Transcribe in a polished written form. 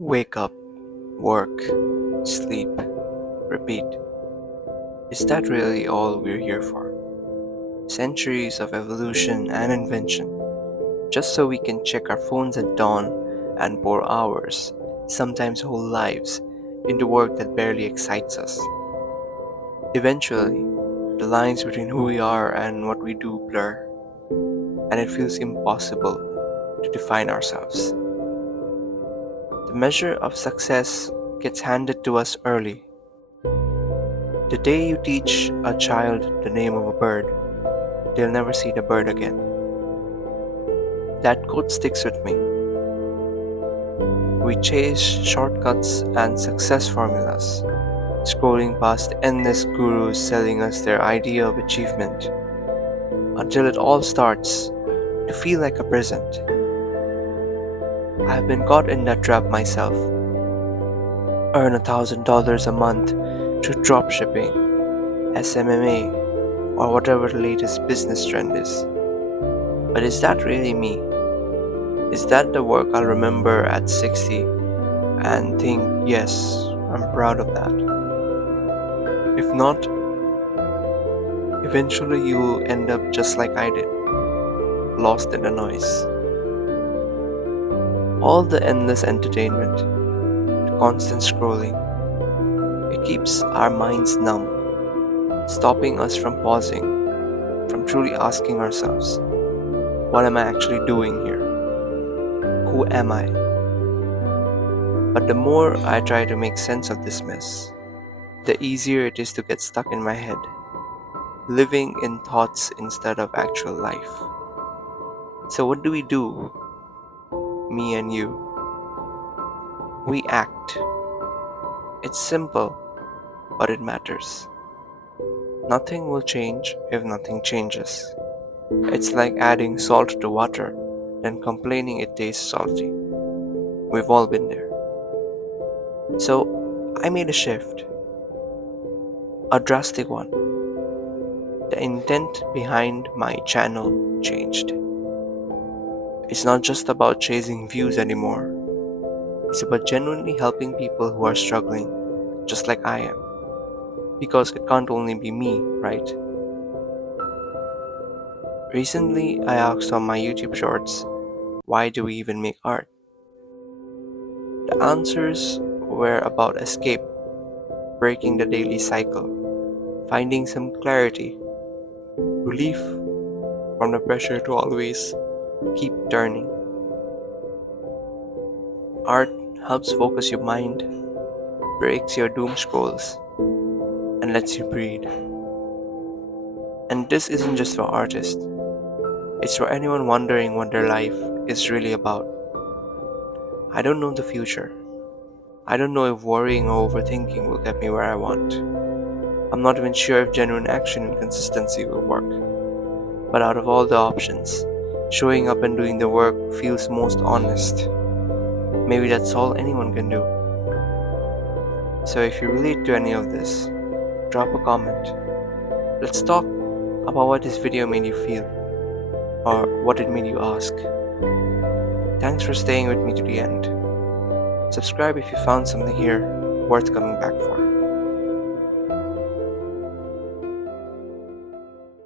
Wake up, work, sleep, repeat. Is that really all we're here for? Centuries of evolution and invention, just so we can check our phones at dawn and pour hours, sometimes whole lives, into work that barely excites us. Eventually, the lines between who we are and what we do blur, and it feels impossible to define ourselves. The measure of success gets handed to us early. The day you teach a child the name of a bird, they'll never see the bird again. That quote sticks with me. We chase shortcuts and success formulas, scrolling past endless gurus selling us their idea of achievement, until it all starts to feel like a present. I've been caught in that trap myself. Earn $1,000 a month through dropshipping, SMMA, or whatever the latest business trend is. But is that really me? Is that the work I'll remember at 60 and think, yes, I'm proud of that? If not, eventually you'll end up just like I did, lost in the noise. All the endless entertainment, the constant scrolling, it keeps our minds numb, stopping us from pausing, from truly asking ourselves, what am I actually doing here? Who am I? But the more I try to make sense of this mess, the easier it is to get stuck in my head, living in thoughts instead of actual life. So, what do we do? Me and you. We act. It's simple, but it matters. Nothing will change if nothing changes. It's like adding salt to water, then complaining it tastes salty. We've all been there. So, I made a shift, a drastic one. The intent behind my channel changed. It's not just about chasing views anymore. It's about genuinely helping people who are struggling, just like I am. Because it can't only be me, right? Recently, I asked on my YouTube shorts, why do we even make art? The answers were about escape, breaking the daily cycle, finding some clarity, relief from the pressure to always keep turning. Art helps focus your mind, breaks your doom scrolls, and lets you breathe. And this isn't just for artists, it's for anyone wondering what their life is really about. I don't know the future. I don't know if worrying or overthinking will get me where I want. I'm not even sure if genuine action and consistency will work. But out of all the options, showing up and doing the work feels most honest. Maybe that's all anyone can do. So if you relate to any of this, drop a comment. Let's talk about what this video made you feel, or what it made you ask. Thanks for staying with me to the end. Subscribe if you found something here worth coming back for.